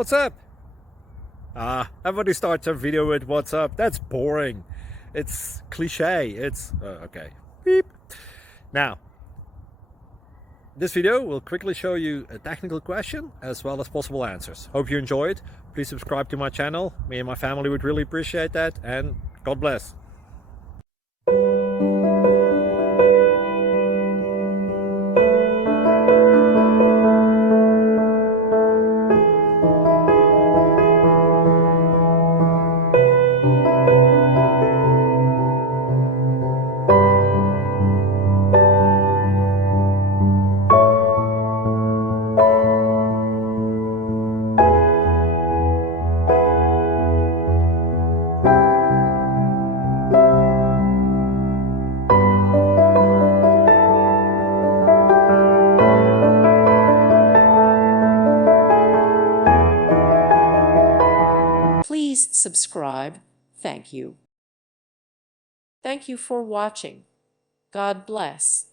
What's up? Everybody starts a video with what's up. That's boring. It's cliche. It's okay. Beep. Now, this video will quickly show you a technical question as well as possible answers. Hope you enjoy it. Please subscribe to my channel. Me and my family would really appreciate that, and God bless. Please subscribe. Thank you. Thank you for watching. God bless.